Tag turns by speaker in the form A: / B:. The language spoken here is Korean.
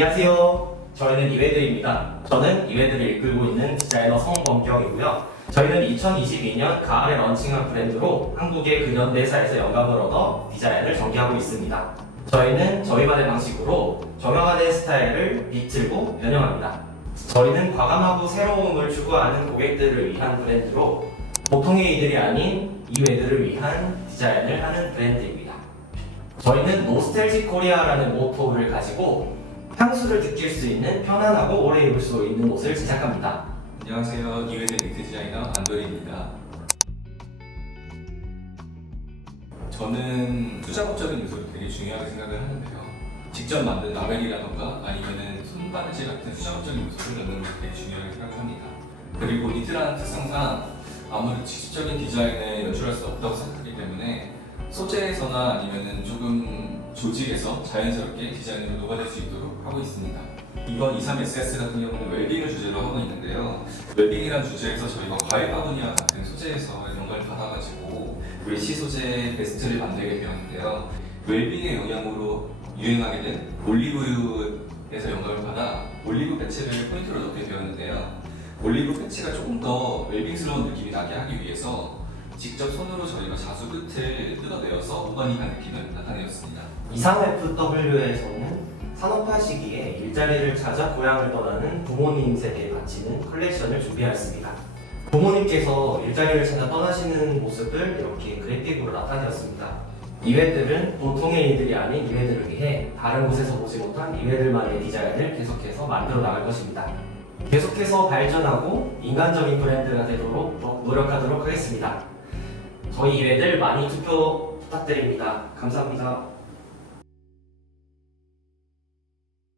A: 안녕하세요. 저희는 이회들입니다. 저는 이회들을 이끌고 있는 디자이너 성범경이고요. 저희는 2022년 가을에 런칭한 브랜드로 한국의 근현대사에서 영감을 얻어 디자인을 전개하고 있습니다. 저희는 저희만의 방식으로 정형화된 스타일을 비틀고 변형합니다. 저희는 과감하고 새로움을 추구하는 고객들을 위한 브랜드로 보통의 이들이 아닌 이외들을 위한 디자인을 하는 브랜드입니다. 저희는 노스텔지 코리아라는 모토를 가지고 향수를 느낄 수 있는 편안하고 오래 입을 수 있는 옷을 제작합니다.
B: 안녕하세요. 뉴에드 닉트 디자이너 안도리입니다. 저는 투작업적인 요소를 되게 중요하게 생각을 하는데요. 직접 만든 라벨이라던가 아니면은 손바느질 같은 수작업적인 요소를 넣는 걸 되게 중요하게 생각합니다. 그리고 니트라는 특성상 아무래도 직접적인 디자인을 연출할 수 없다고 생각하기 때문에 소재에서나 아니면은 조금 조직에서 자연스럽게 디자인으로 녹아낼 수 있도록 하고 있습니다. 이번 23SS 같은 경우는 웰빙을 주제로 하고 있는데요. 웰빙이라는 주제에서 저희가 과일 바구니와 같은 소재에서 영감을 받아가지고 글씨 소재 베스트를 만들게 되었는데요. 웰빙의 영향으로 유행하게 된 올리브유에서 영감을 받아 올리브 패치를 포인트로 넣게 되었는데요. 올리브 패치가 조금 더 웰빙스러운 느낌이 나게 하기 위해서 직접 손으로 저희가 자수 끝을 뜯어내어서 오가닉한 느낌을 나타내었습니다.
A: 23FW에서는 산업화 시기에 일자리를 찾아 고향을 떠나는 부모님 세대에 바치는 컬렉션을 준비하였습니다. 부모님께서 일자리를 찾아 떠나시는 모습을 이렇게 그래픽으로 나타내었습니다. 이회들은 보통의 이들이 아닌 이회들을 위해 다른 곳에서 보지 못한 이회들만의 디자인을 계속해서 만들어 나갈 것입니다. 계속해서 발전하고 인간적인 브랜드가 되도록 더 노력하도록 하겠습니다. 저희 이회들 많이 투표 부탁드립니다. 감사합니다.